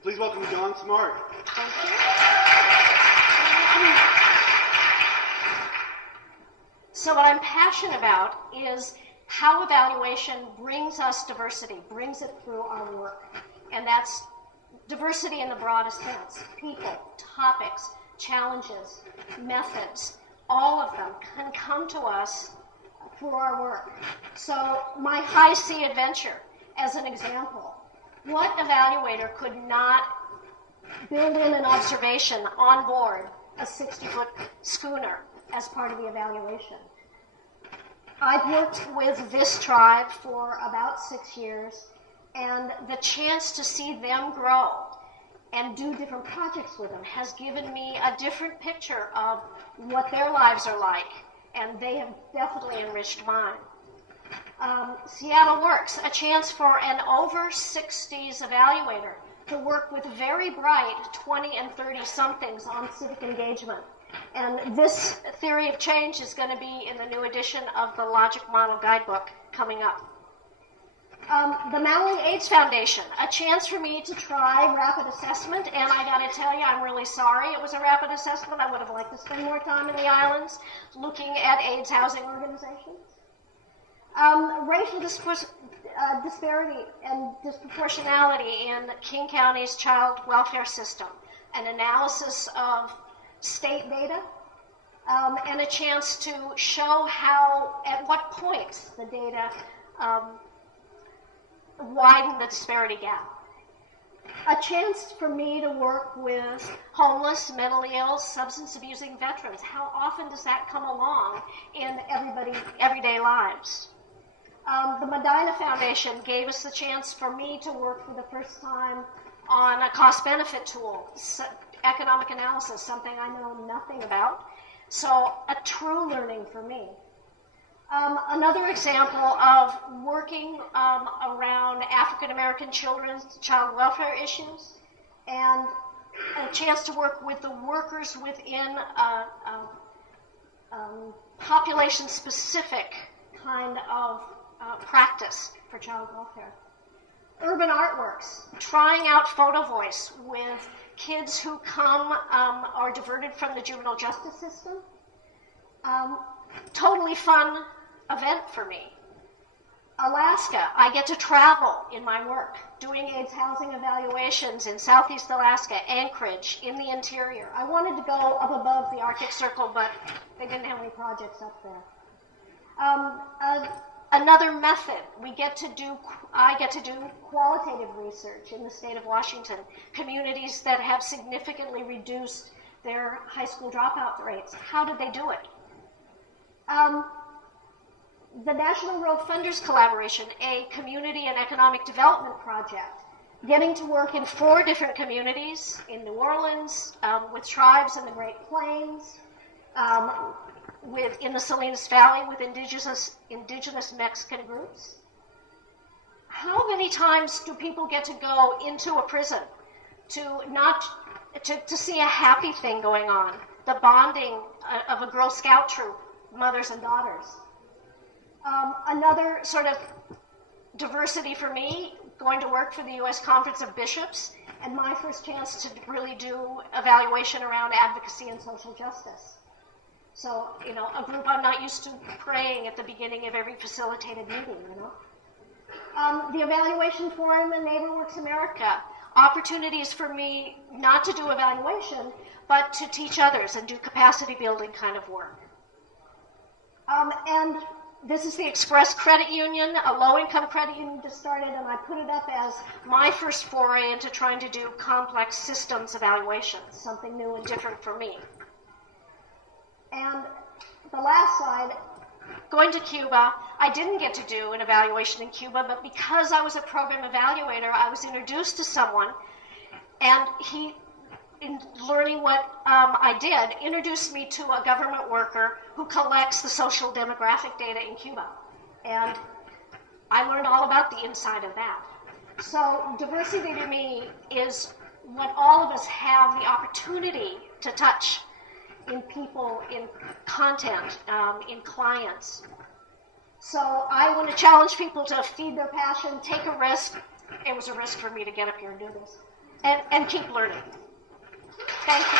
Please welcome John Smart. Thank you. So what I'm passionate about is how evaluation brings us diversity, brings it through our work. And that's diversity in the broadest sense. People, topics, challenges, methods, all of them can come to us through our work. So my high sea adventure, as an example, what evaluator could not build in an observation on board a 60-foot schooner as part of the evaluation? I've worked with this tribe for about 6 years, and the chance to see them grow and do different projects with them has given me a different picture of what their lives are like, and they have definitely enriched mine. Seattle Works, a chance for an over 60s evaluator to work with very bright 20 and 30-somethings on civic engagement. And this theory of change is going to be in the new edition of the Logic Model Guidebook coming up. The Maui AIDS Foundation, a chance for me to try rapid assessment, and I got to tell you, I'm really sorry it was a rapid assessment. I would have liked to spend more time in the islands looking at AIDS housing organizations. Racial disparity and disproportionality in King County's child welfare system, an analysis of state data, and a chance to show how, at what points the data widen the disparity gap. A chance for me to work with homeless, mentally ill, substance abusing veterans. How often does that come along in everyday lives? The Medina Foundation gave us the chance for me to work for the first time on a cost-benefit tool, economic analysis, something I know nothing about. So a true learning for me. Another example of working around African American children's child welfare issues, and a chance to work with the workers within population-specific kind of practice for child welfare. Urban Artworks, trying out photo voice with kids who are diverted from the juvenile justice system. Totally fun event for me. Alaska, I get to travel in my work, doing AIDS housing evaluations in Southeast Alaska, Anchorage, in the interior. I wanted to go up above the Arctic Circle, but they didn't have any projects up there. Another method, I get to do qualitative research in the state of Washington, communities that have significantly reduced their high school dropout rates. How did they do it? The National Rural Funders Collaboration, a community and economic development project, getting to work in 4 different communities in New Orleans, with tribes in the Great Plains, in the Salinas Valley with indigenous Mexican groups. How many times do people get to go into a prison to see a happy thing going on, the bonding of a Girl Scout troop, mothers and daughters? Another sort of diversity for me, going to work for the U.S. Conference of Bishops, and my first chance to really do evaluation around advocacy and social justice. So, a group I'm not used to praying at the beginning of every facilitated meeting, The Evaluation Forum and NeighborWorks America, opportunities for me not to do evaluation, but to teach others and do capacity building kind of work. And this is the Express Credit Union, a low-income credit union just started, and I put it up as my first foray into trying to do complex systems evaluations, something new and different for me. And the last slide, going to Cuba, I didn't get to do an evaluation in Cuba, but because I was a program evaluator, I was introduced to someone, and he, in learning what I did, introduced me to a government worker who collects the social demographic data in Cuba. And I learned all about the inside of that. So diversity to me is what all of us have the opportunity to touch in people, in content, in clients. So I want to challenge people to feed their passion, take a risk. It was a risk for me to get up here and do this. and keep learning. Thank you.